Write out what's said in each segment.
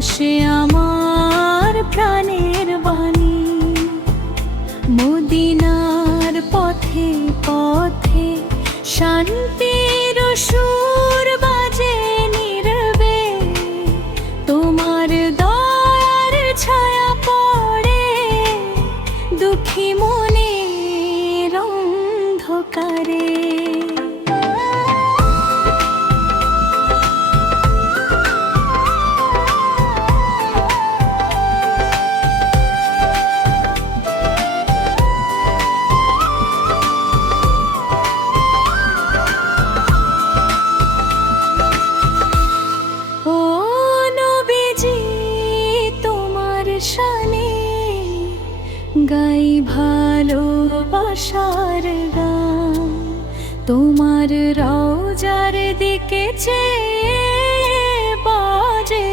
ভাসে আমার প্রাণের বাণী, মদিনার পথে পথে শান্তির সুর বাজে নীরবে। তোমার দয়ার ছায়া পড়ে দুঃখী মনের অন্ধকারে। গাই ভালোবাসার গান, তোমার রওজার দিকে চেয়ে বাজে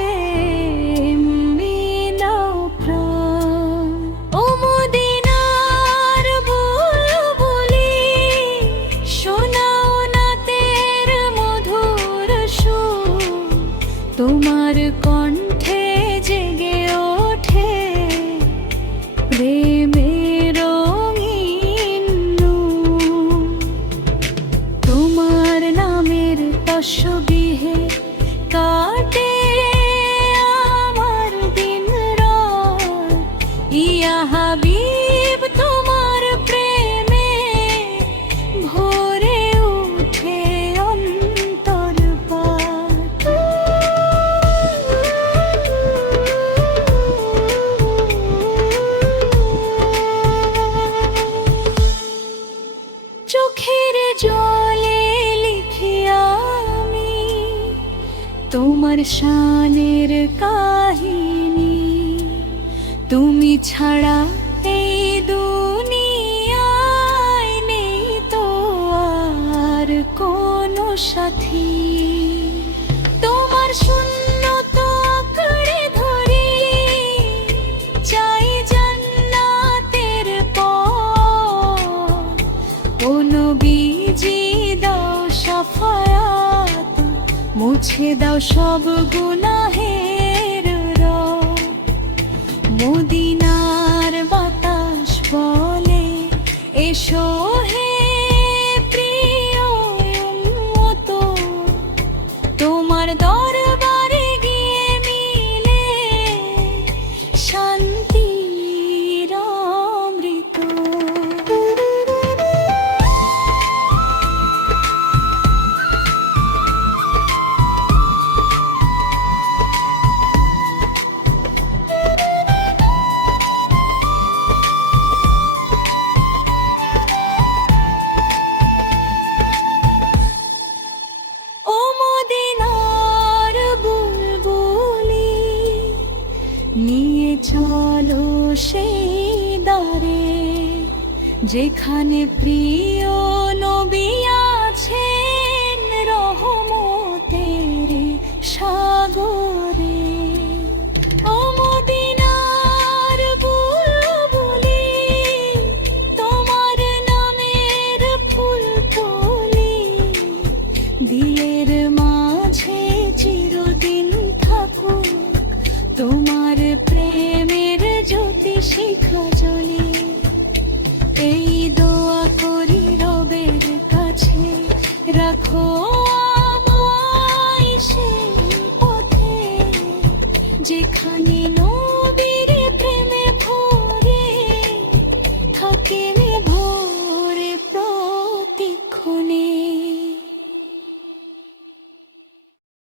মিলাও প্রাণ। ও মদিনার বুলবুলি, শোনাও নাতের মধুর সুর, তোমার কণ্ঠে জেগে ওঠে প্রেমের রঙিন নূর। তোমার নামের তসবিহে কাটে আমার দিন রাত। ইয়া হাবিব তোমার প্রেমে ভরে উঠে অন্তর পাত। চোখের জলে লিখি আমি তোমার শানের কাহিনী। তুমি ছাড়া এই দুনিয়ায় নেই তো আর কোনো সাথী। তোমার শূন্যতা আঁকড়ে ধরি, চাই জান্নাতের পথ। ও নবীজি দাও শাফায়াত, মুছে দাও সব গুনাহের রব। মদিনার বাতাস বলে এসো হে প্রিয় উম্মত, তোমার দরবারে গিয়ে মিলে শান্তির অমৃত। ও মদিনার বুলবুলি, নিয়ে চলো সেই দ্বারে যেখানে প্রিয় নবী আছেন রহমতের সাগরে। ও মদিনার বুলবুলি, তোমার নামের ফুল তুলি, দিলের মাঝে চিরদিন থাকুক তোমার প্রেমের জ্যোতি শিখা জ্বলে। এই দোয়া করি রবের কাছে, রাখো আমায় সেই পথে যেখানে নবীর প্রেমে ভরে থাকে ভোর।